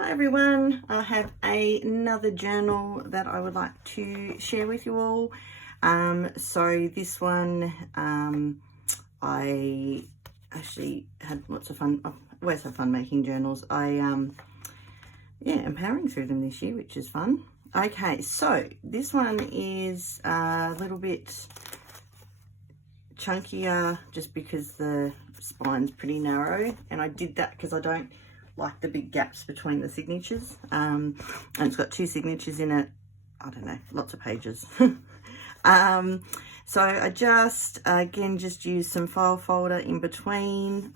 Hi everyone, I have another journal that I would like to share with you all. So this one, I actually had lots of fun. I always have fun making journals. I'm powering through them this year, which is fun. Okay, so this one is a little bit chunkier just because the spine's pretty narrow, and I did that because I don't like the big gaps between the signatures, and it's got 2 signatures in it. I don't know, lots of pages. So I just use some file folder in between,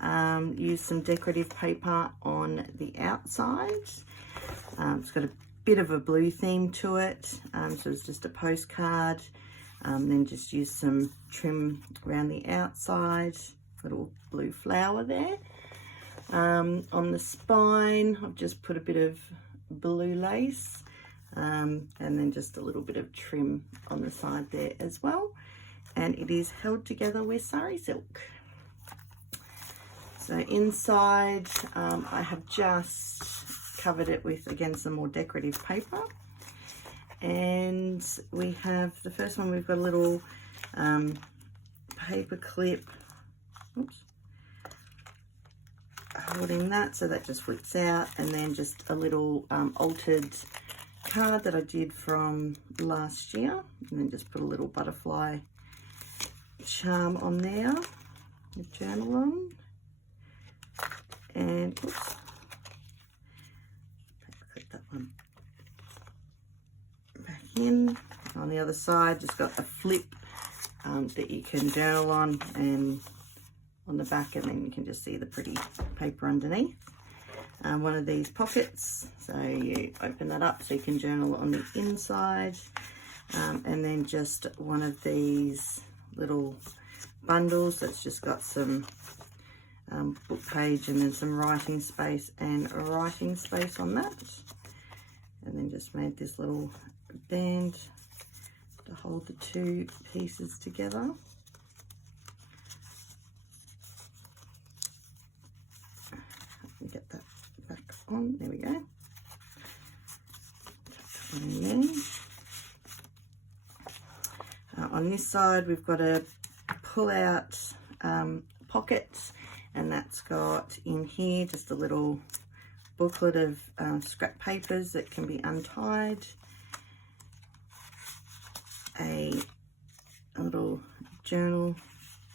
use some decorative paper on the outside. It's got a bit of a blue theme to it, so it's just a postcard. Then just use some trim around the outside, little blue flower there. On the spine, I've just put a bit of blue lace, and then just a little bit of trim on the side there as well. And it is held together with sari silk. So inside, I have just covered it with, again, some more decorative paper. And we have, the first one, we've got a little paper clip, holding that, so that just flips out, and then just a little altered card that I did from last year, and then just put a little butterfly charm on there, the journal on, and clip that one back in. On the other side, just got a flip that you can journal on, and on the back, and then you can just see the pretty paper underneath. One of these pockets, so you open that up so you can journal on the inside, and then just one of these little bundles that's just got some book page and then some writing space and a writing space on that, and then just made this little band to hold the 2 pieces together. Get that back on, there we go. On this side, we've got a pull out pocket, and that's got in here just a little booklet of scrap papers that can be untied, a little journal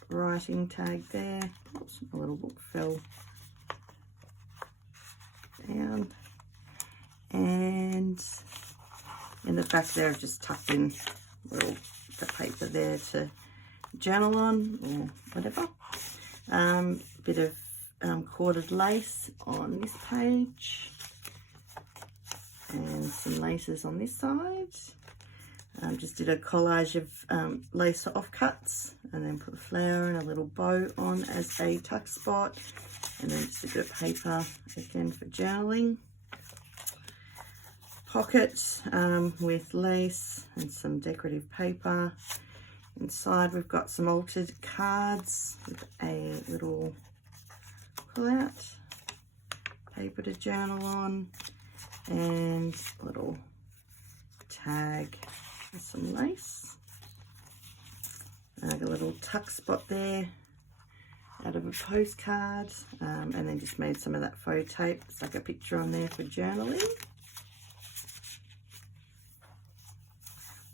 writing tag there. Oops, a little book fell down, and in the back there I've just tucked in little the paper there to journal on or whatever. Bit of corded lace on this page, and some laces on this side. Just did a collage of lace offcuts, and then put a flower and a little bow on as a tuck spot, and then just a bit of paper again for journaling. Pocket with lace and some decorative paper. Inside we've got some altered cards with a little pull out, paper to journal on, and a little tag with some lace. A little tuck spot there out of a postcard, and then just made some of that faux tape, stuck a picture on there for journaling.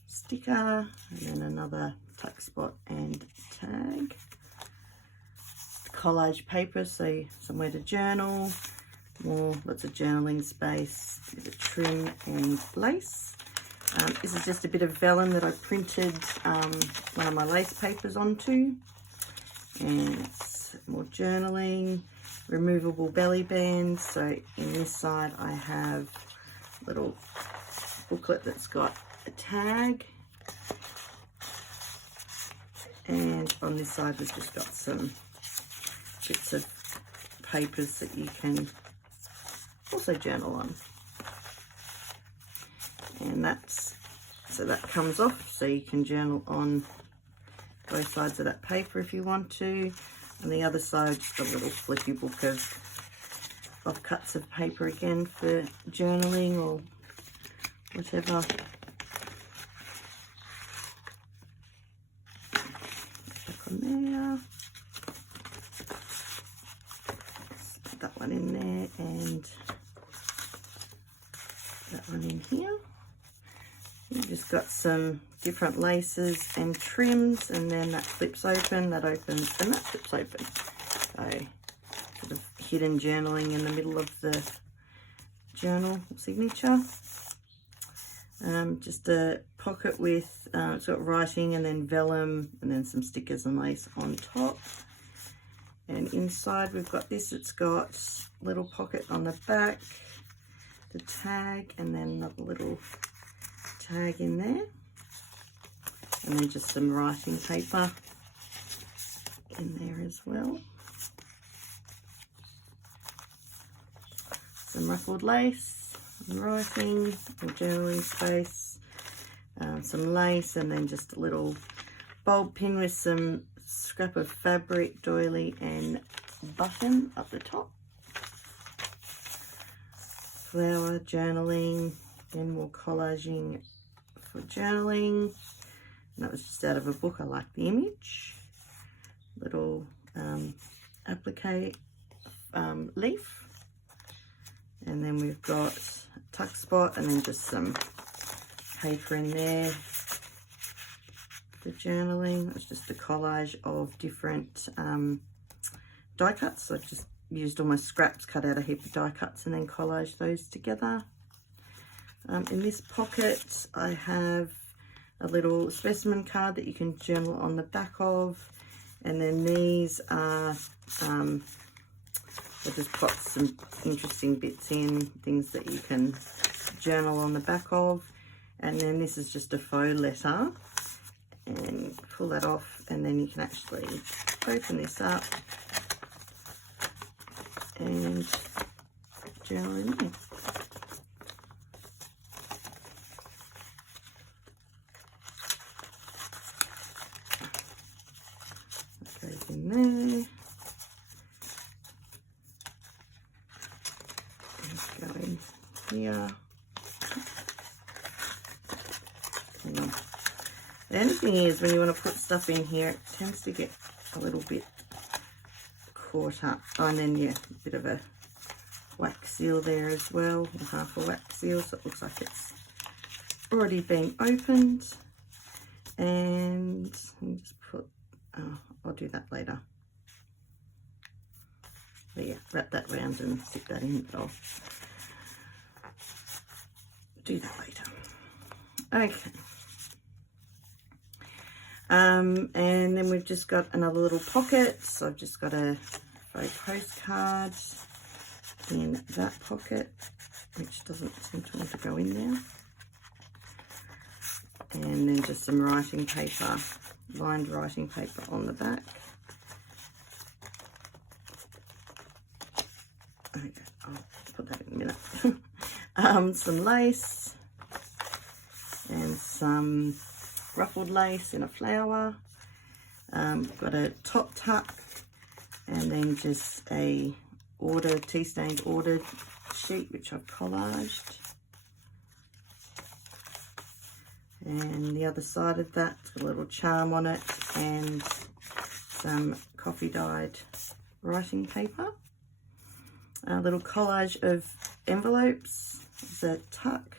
Sticker, and then another tuck spot and tag. Collage paper, so somewhere to journal, lots of journaling space, a bit of trim and lace. This is just a bit of vellum that I printed one of my lace papers onto, and it's more journaling, removable belly bands. So in this side I have a little booklet that's got a tag, and on this side we've just got some bits of papers that you can also journal on. And so that comes off, so you can journal on both sides of that paper if you want to. On the other side, just a little flippy book of offcuts of paper again for journaling or whatever. Back on there. Put that one in there and that one in here. You've just got some different laces and trims, and then that flips open, that opens, and that flips open. So sort of hidden journaling in the middle of the journal signature. Just a pocket with, it's got writing and then vellum and then some stickers and lace on top. And inside we've got this, it's got a little pocket on the back, the tag, and then another little tag in there. And then just some writing paper in there as well. Some ruffled lace, some writing, or journaling space, some lace, and then just a little bulb pin with some scrap of fabric, doily, and button up the top. Flower, journaling, again more collaging for journaling. And that was just out of a book. I like the image. Little applique leaf. And then we've got a tuck spot and then just some paper in there for journaling. It's just a collage of different die cuts. So I've just used all my scraps, cut out a heap of die cuts and then collage those together. In this pocket I have a little specimen card that you can journal on the back of, and then these are I'll just put some interesting bits in, things that you can journal on the back of. And then this is just a faux letter, and pull that off, and then you can actually open this up and journal in there. That goes in there. Go in here. The only thing is, when you want to put stuff in here, it tends to get a little bit caught up. Oh, and then, yeah, a bit of a wax seal there as well, or half a wax seal, so it looks like it's already been opened. And let me just put, I'll do that later. But yeah, wrap that round and stick that in, but I'll do that later. Okay. And then we've just got another little pocket. So I've just got a faux postcard in that pocket, which doesn't seem to want to go in there. And then just some writing paper, lined writing paper on the back. Okay, I'll put that in a minute. Some lace and some ruffled lace in a flower. Got a top tuck, and then just a tea stained ordered sheet which I've collaged. And the other side of that, got a little charm on it and some coffee dyed writing paper. A little collage of envelopes, the tuck,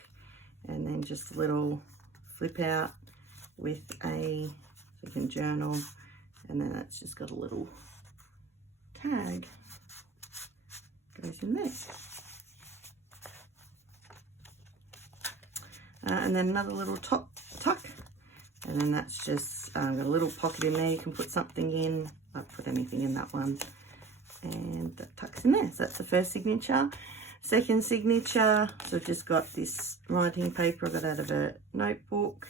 and then just a little flip out with so you can journal, and then that's just got a little tag goes in there. And then another little top tuck, and then that's just got a little pocket in there. You can put something in. I put anything in that one, and that tucks in there. So that's the first signature. Second signature, so I've just got this writing paper I got out of a notebook.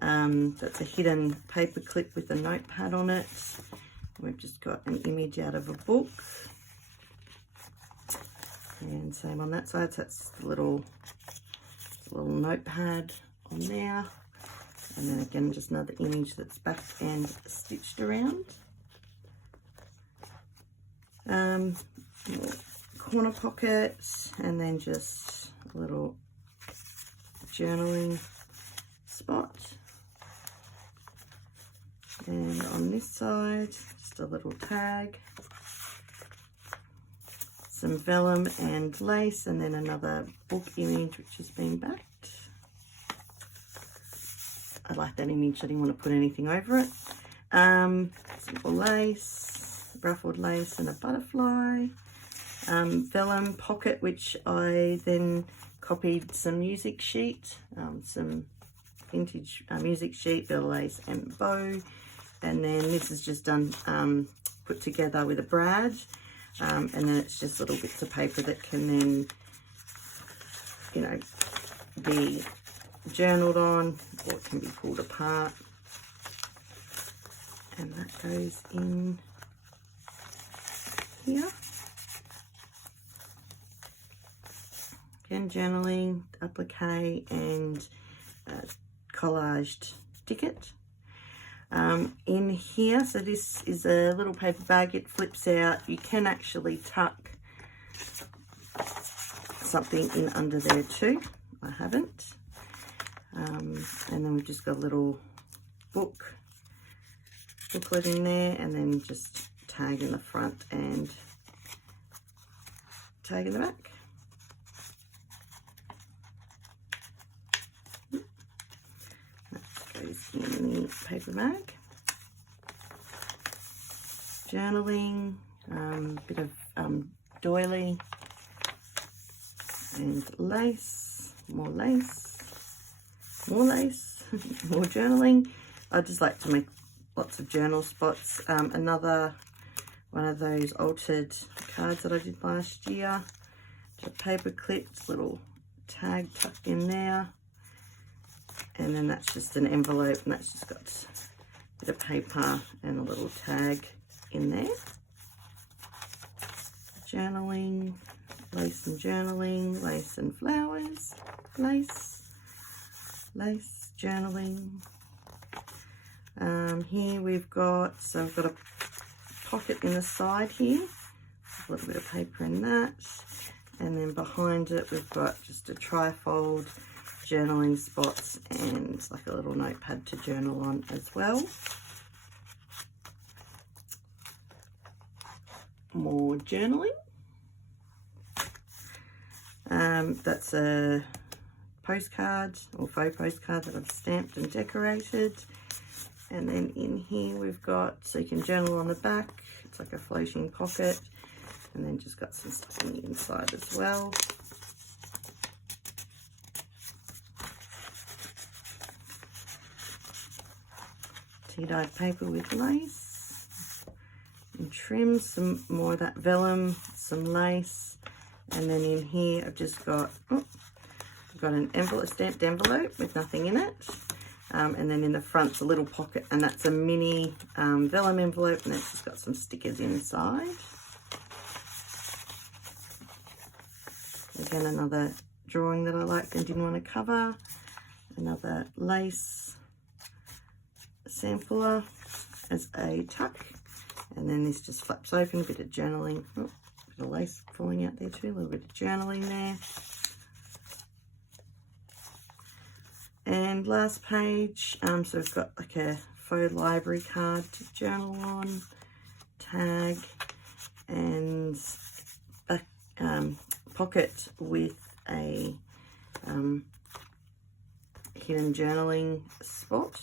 That's a hidden paper clip with a notepad on it. We've just got an image out of a book, and same on that side. So that's the little notepad on there, and then again just another image that's backed and stitched around. corner pocket, and then just a little journaling spot. And on this side, just a little tag, some vellum and lace, and then another book image which has been backed. I like that image, I didn't want to put anything over it. Simple lace, ruffled lace and a butterfly. Vellum pocket, which I then copied some music sheet, some vintage music sheet, vellum lace and bow. And then this is just done, put together with a brad. And then it's just little bits of paper that can then, you know, be journaled on, or it can be pulled apart. And that goes in here. Again, journaling, applique, and collaged ticket. In here, so this is a little paper bag, it flips out. You can actually tuck something in under there too. I haven't. And then we've just got a little booklet in there, and then just tag in the front and tag in the back. In the paper bag. Journaling, bit of doily and lace, more lace, more lace, more journaling. I just like to make lots of journal spots. Another one of those altered cards that I did last year. Just paper clipped, little tag tucked in there. And then that's just an envelope, and that's just got a bit of paper and a little tag in there. Journaling, lace and journaling, lace and flowers, lace, lace, journaling. Here we've got, so I've got a pocket in the side here, a little bit of paper in that. And then behind it we've got just a trifold, journaling spots, and like a little notepad to journal on as well. More journaling. That's a postcard or faux postcard that I've stamped and decorated. And then in here we've got, so you can journal on the back, it's like a floating pocket, and then just got some stuff on the inside as well. Tea-dyed paper with lace and trim, some more of that vellum, some lace, and then in here I've just got I've got an envelope, a stamped envelope with nothing in it, and then in the front's a little pocket, and that's a mini vellum envelope, and it's just got some stickers inside. Again, another drawing that I liked and didn't want to cover. Another lace sampler as a tuck, and then this just flaps open, a bit of journaling, a bit of lace falling out there too, a little bit of journaling there. And last page, so we've got like a faux library card to journal on, tag, and a pocket with a hidden journaling spot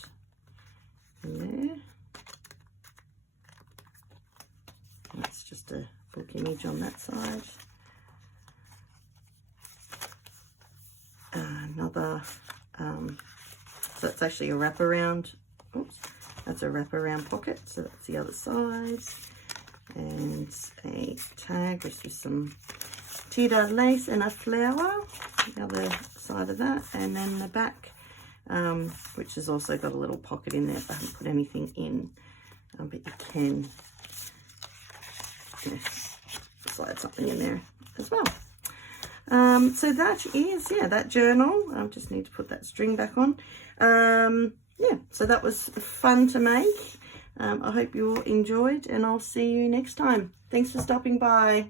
in there. That's just a book image on that side. Another, so it's actually a wraparound, oops, that's a wraparound pocket, so that's the other side. And a tag with just some tea-dyed lace and a flower, the other side of that. And then the back, which has also got a little pocket in there if I haven't put anything in, but you can slide something in there as well. So that is, that journal. I just need to put that string back on. So that was fun to make. I hope you all enjoyed, and I'll see you next time. Thanks for stopping by.